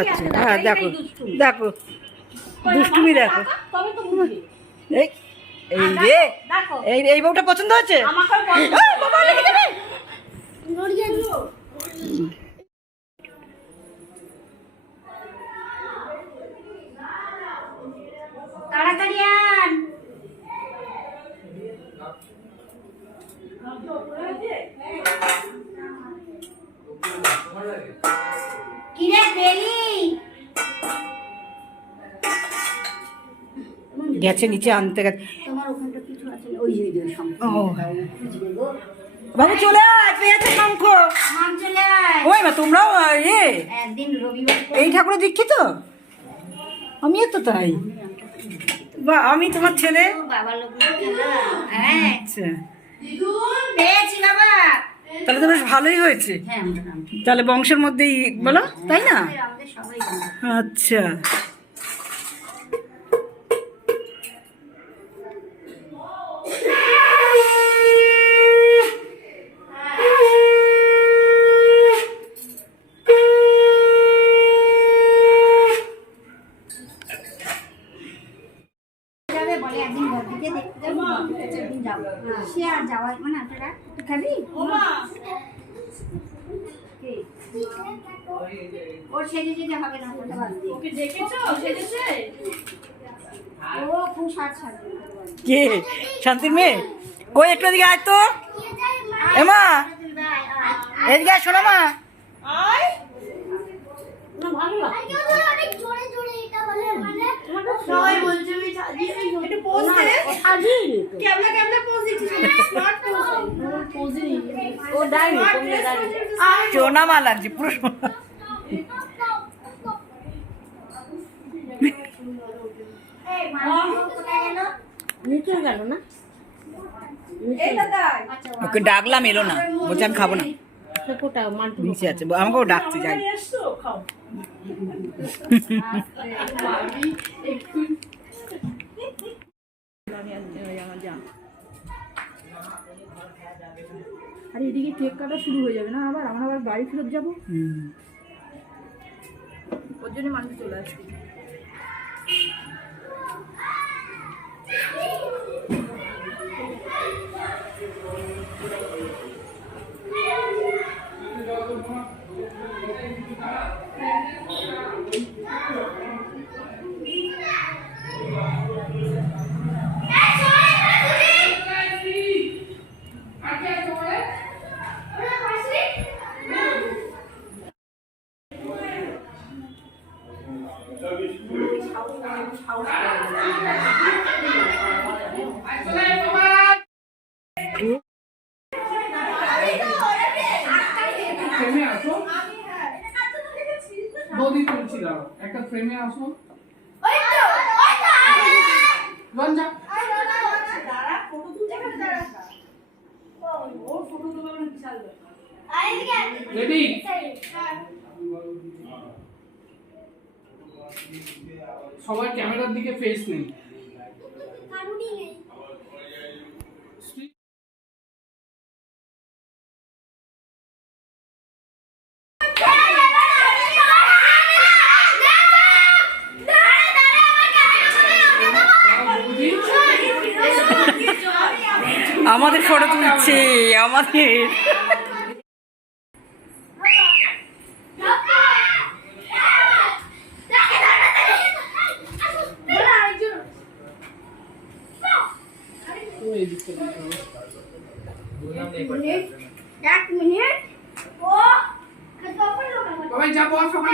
আচ্ছা হ্যাঁ, দেখো দেখো দুষ্টুমি দেখো। এই এই রে, এই বউটা পছন্দ হচ্ছে। তাড়াতাড়ি আন। কিরে বেলি গেছে নিচে আনতে গেছে। তোমার ওখানটা কিছু আছে ওই যে বাবু চলে আয়, পেয়েছে শঙ্খ। মান চলে আয়। ওই মা তোমরাও একদিন রবিবার এই ঠাকুরের দীক্ষিত? আমিও তো তাই। বা আমি তোমার ছেলে। বাবা লোক হ্যাঁ আচ্ছা পেয়েছি বাবা। তাহলে তো বেশ ভালোই হয়েছে। হ্যাঁ তাহলে বংশের মধ্যেই বলো, তাই না? আমাদের সবাই আচ্ছা বলে একদিন বড়দিকে দেখতে যাবো, একদিন যাবো। সে আর যাওয়া মানে আপনারা একটু খাবি ওর সেজে যেতে হবে না, ওকে দেখেছো সেজেছে ও খুব সাজ সাজবে। কে শান্তির মেয়ে? কই একটু এদিকে আয় তো। এমা এদিকে আয়, শোনো মা। সোনা মা লাগছে পুরো সোনা। ওকে ডাকলাম, এলো না, বলছে আমি খাবো না, নিচে আছে। আমাকেও ডাকছে, যাই। আর এদিকে কেক কাটা শুরু হয়ে যাবে না, আবার আমরা আবার বাড়ি ফেরত যাবো, ওর জন্য মানুষ চলে আসবে। বৌদি তুলছিলাম একটা ফ্রেমে আসো। রঞ্জা রেডি? সবাই ক্যামেরার দিকে ফেস নেই। আমাদের ফটো তুলছে, আমাদের। এক মিনিট ও সবাই যা বল সবাই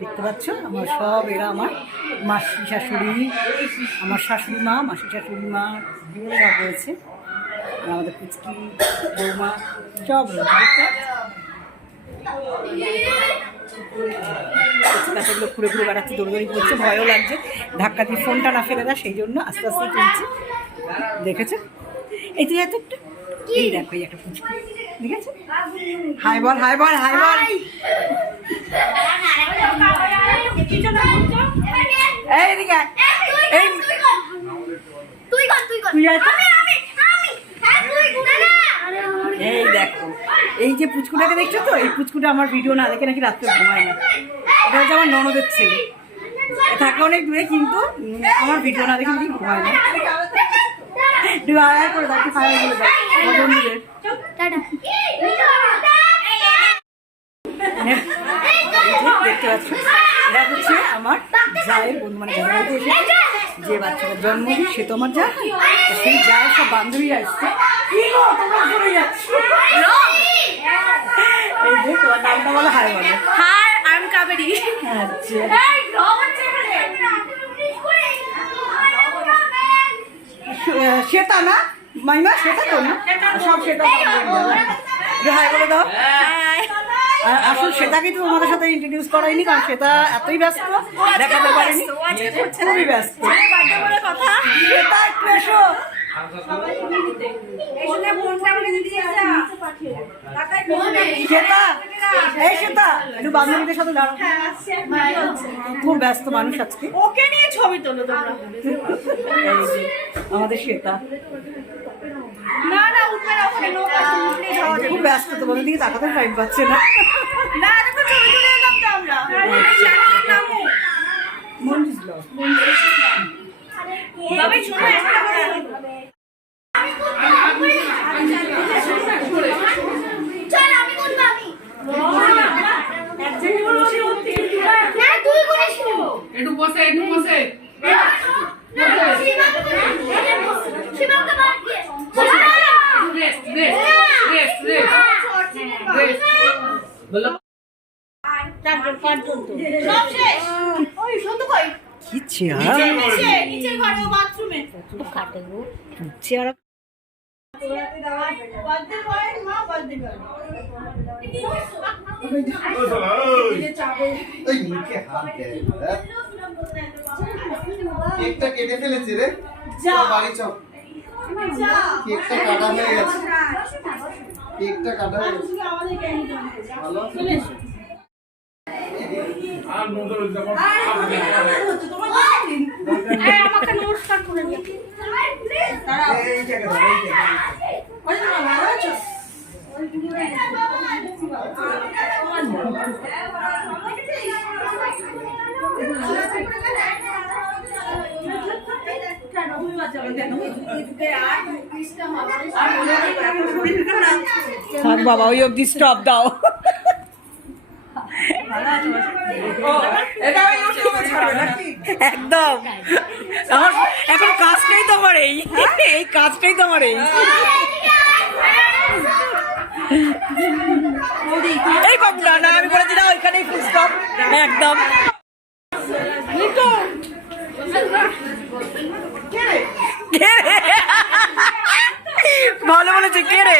দেখতে পাচ্ছ আমার সব এরা আমার মাসি শাশুড়ি, আমার শাশুড়ি মা, মাসি শাশুড়ি মা সব রয়েছে। আমাদের পুচকি বৌমা সব রয়েছে। কাছেগুলো ঘুরে ঘুরে বেড়াচ্ছে, দৌড়দৌড়ি করছে, ভয়ও লাগছে, ধাক্কা দিয়ে ফোনটা না ফেলে দেয়, সেই জন্য আস্তে আস্তে তুলছে। দেখেছো? এই তুই এত একটা এই দেখো, এই একটা পুচকি, দেখেছো? হাই বল, হাই বল, হাই বল। এই এদিকে আয়। এই তুই কর তুই আয় তো। হ্যাঁ তুই না না এই দেখো, এই যে পুচকুটাকে দেখছো তো, এই পুচকুটা আমার ভিডিও না দেখে নাকি রাত্রে ঘুমায় না। এটা হচ্ছে আমার ননদের ছেলে, এ থাকে অনেক দূরে, কিন্তু আমার ভিডিও না দেখে নাকি ঘুমায় না। একটু আয় করে দাও, একটু ফায়ার করে দাও আমার বন্ধুদের। টাটা এই যে দেখতে পাচ্ছ, এরা হচ্ছে আমার জায়ের বন্ধু, মানে যাদের বাড়িতে এসে যে বাচ্চাটার জন্মদিন, সে তো আমার যা, তো সেই জায়ের সব বান্ধবীরা আসছে। কি গো, তোমরা চলে যাচ্ছ? এই যে তোমার নামটা বলো, হাই বলো। Hi, I am Kaveri. আচ্ছা, শ্বেতা না মাইমা, শ্বেতা তো না, সব শ্বেতা হাই বলে দাও। আর আসল শ্বেতাকে তো তোমাদের সাথে ইন্ট্রোডিউস করাইনি, কারণ শ্বেতা এতই ব্যস্ত দেখাতে পারেনি, খুবই ব্যস্ত। শ্বেতা একটু এসো। শ্বেতা, এই শ্বেতা একটু বান্ধবীদের সাথে দাঁড়াও। খুব ব্যস্ত মানুষ আজকে। ওকে নিয়ে ছবি তোলো তোমরা। এই যে আমাদের শ্বেতা না না, উঠবে না, ওখানে লোক আছে, উঠলে যাওয়া যাবে। খুব ব্যস্ত, তোমাদের দিকে তাকাতে টাইম পাচ্ছে না। না, দেখো ছবি তুলে এলাম তো আমরা। নামো। মঞ্জুস লাও। তবে শোনো, একটা করে চল আমি করব আমি না তুই করিস একটু বসে, একটু বসে। শিবাকে মার দিয়ে rest, rest, rest, rest, rest. বলো। সব শেষ। ওই সন্তু কই? কি চেয়ার, নিচের ঘরে, ও বাথরুমে। চেয়ার। বার্থডে বয়, মা বার্থডে বয়। ওই মুখে হাত দেয়, হ্যাঁ? কেকটা কেটে ফেলেছে রে, যা। বাড়ি চল। যা। কেকটা কাটা হয়ে গেছে, কেকটা কাটা হয়ে গেছে। আমাদের ক্যান্ডি জানতে যা। ভালো? চলে এসো। আর নজর যখন আমাকে নমস্কার করে দিও এই জায়গাটা, এই জায়গাটা। ওই না, ভালো আছো? থাক বাবা, ওই অব্দি স্টপ দাও। একদম আমার এখন কাজটাই তো আমার এই কাজটাই তো আমার এই বাবু, না না, আমি বলেছি না, ওইখানেই ফুল স্টপ একদম। ভালো বলেছে, কে রে?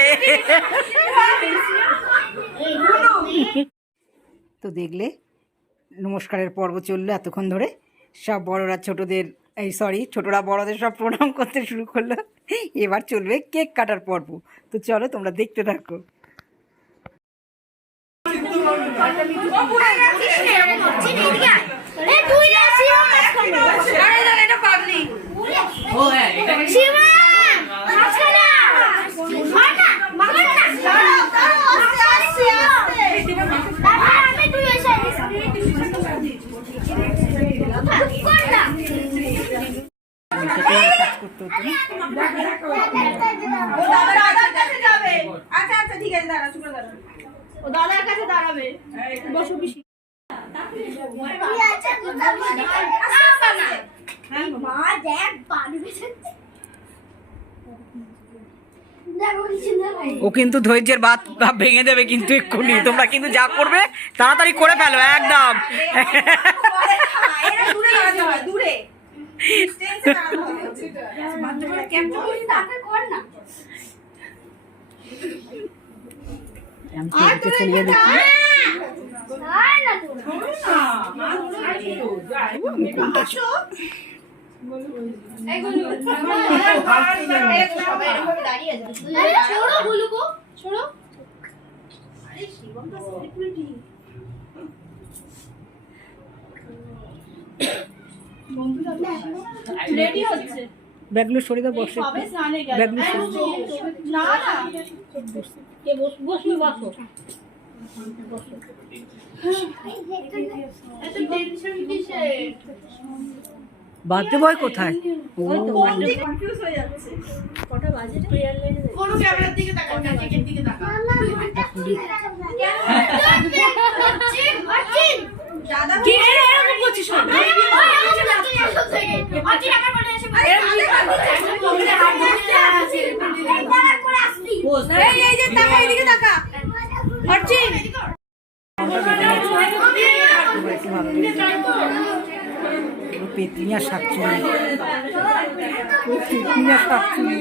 তো দেখলে নমস্কারের পর্ব চললো এতক্ষণ ধরে, সব বড়রা ছোটদের, এই সরি, ছোটরা বড়দের সব প্রণাম করতে শুরু করলো। এবার চলবে কেক কাটার পর্ব। তো চলো তোমরা দেখতে থাকো। ও হ্যাঁ, এটা শিবা মাছখানা মার না মার না আস্তে আস্তে আমি তুই এসে কর না কাজ করতে হতো না। ও দাদার কাছে যাবে। আচ্ছা আচ্ছা, ঠিক আছে, দাঁড়া, চুপ করে দাঁড়া। ও দাদার কাছে দাঁড়াবে। বসো বেশি। মা দেখ পারবে ও কিন্তু ধৈর্যের বাত ভেঙে দেবে কিন্তু এক্ষুনি। তোমরা কিন্তু যা করবে তাড়াতাড়ি করে ফেলো একদম। দূরে দাঁড়াতে হয়, দূরে। ডিস্টেন্সে দাঁড়াতে হবে। বাথরুমের ক্যাম্পটা করি না। কর না আমি তো চলিয়ে দিচ্ছি। আর না তোর আসো। छोड़ो भूलू को छोड़ो अरे शिवम का सेलिब्रिटी রেডি হচ্ছে ব্যাগগুলো সরে দাও, বসে সবে স্নানে গেল ব্যাগগুলো সরে দাও। না না এত টেনশন কিসের বার্থডে বয় কোথায়? ও কোন দিক কনফিউজ হয়ে যাচ্ছে কটা বাজে প্রেয়ার লাইনে কোন ক্যামেরার দিকে তাকা কেকের দিকে তাকা দাদা কি এরকম করছিস এই যে তাকা এদিকে তাকা অর্চিন পেতনিয়া শাকচুরি, পেতনিয়া শাকচুরি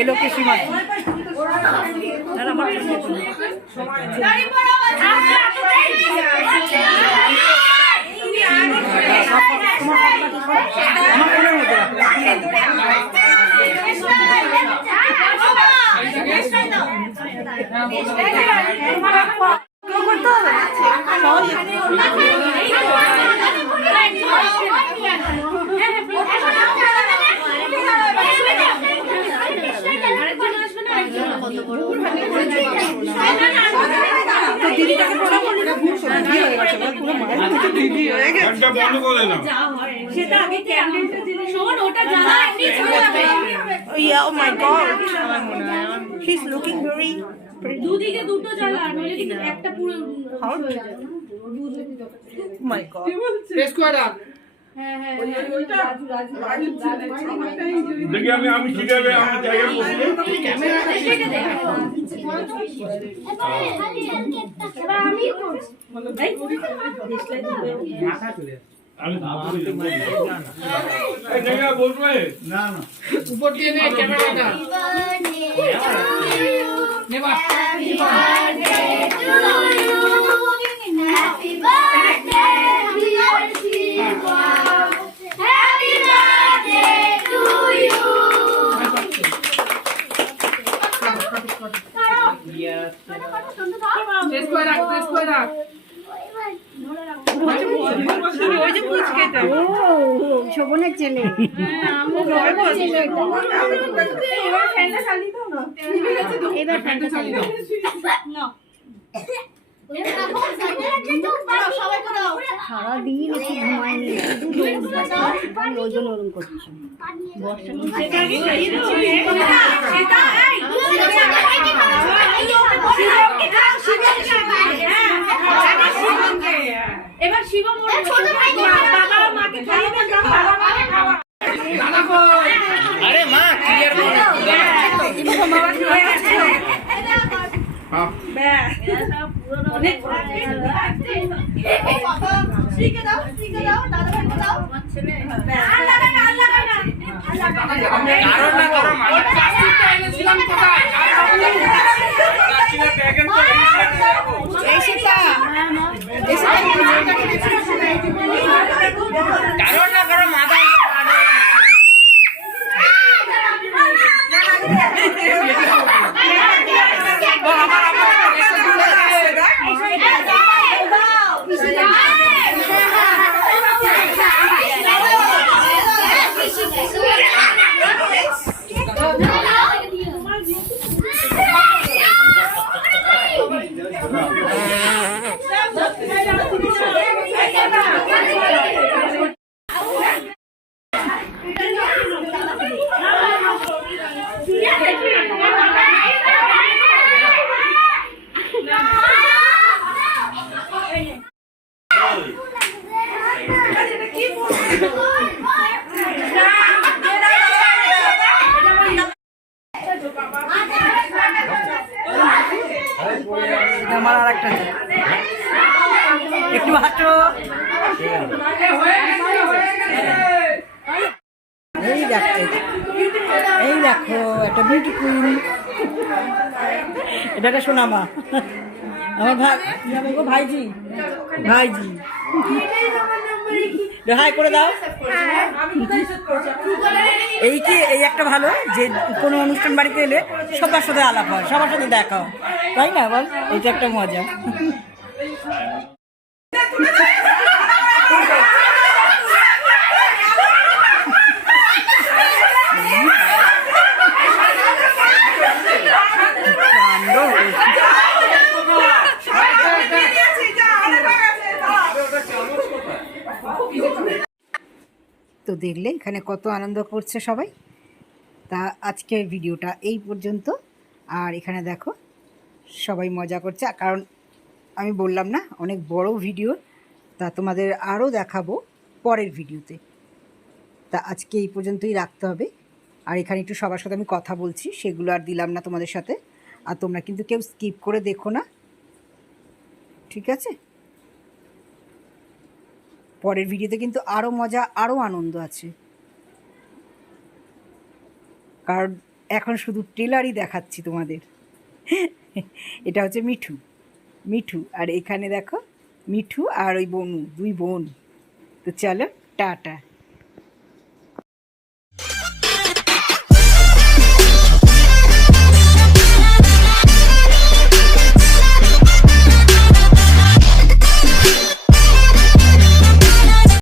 এলো কৃষি মাছ। Oh my God, he's looking very. দুদিকে দুটো জ্বালা নইলে কিন্তু একটা পুরো হয়ে যাবে। Oh my God. প্রেস করে দাও। দেখি আমি কিভাবে আমার জায়গায় বসবো। আমি এই জায়গায় বসবে না না উপর দিয়ে নে ক্যামেরাটা। নেবা। প্রেস করে রাখ, প্রেস করে রাখ। শোভনের ছেলে এবার ফ্যানটা চালিয়ে দাও না সারাদিন একটু ঘুমায়নি, শুধু ওজন ওরম করছে। এবার শিব বাবা মাকে খাইয়ে খাওয়া আরে মা ক্লিয়ার করো। শ্রীকে দাও দাদা ভাইকে দাও কারণ না করো মা। প্লাস্টিকটা এনেছিলাম কোথায়? প্লাস্টিকের ব্যাগের তো কারণ না করো মাথা। আমার আর একটা একটু হাঁটো। এই দেখো, এই দেখো একটা বিউটি কুইন, এটা একটা সোনামা। আমার ভাই ভাইজি ভাইজি হাই করে দাও। এই কি এই একটা ভালো যে কোনো অনুষ্ঠান বাড়িতে এলে সবার সাথে আলাপ হয়, সবার সাথে দেখা হয়, তাই না বল? এটা একটা মজা। তো দেখলে এখানে কত আনন্দ করছে সবাই। তা আজকের ভিডিওটা এই পর্যন্ত। আর এখানে দেখো সবাই মজা করছে, কারণ আমি বললাম না অনেক বড় ভিডিও, তা তোমাদের আরও দেখাবো পরের ভিডিওতে। তা আজকে এই পর্যন্তই রাখতে হবে। আর এখানে একটু সবার সাথে আমি কথা বলছি, সেগুলো আর দিলাম না তোমাদের সাথে। আর তোমরা কিন্তু কেউ স্কিপ করে দেখো না, ঠিক আছে? পরের ভিডিওতে কিন্তু আরও মজা, আরও আনন্দ আছে, কারণ এখন শুধু ট্রেলারই দেখাচ্ছি তোমাদের। এটা হচ্ছে মিঠু, মিঠু আর এখানে দেখো মিঠু আর ওই বনু, দুই বোন। তো চলো টাটা।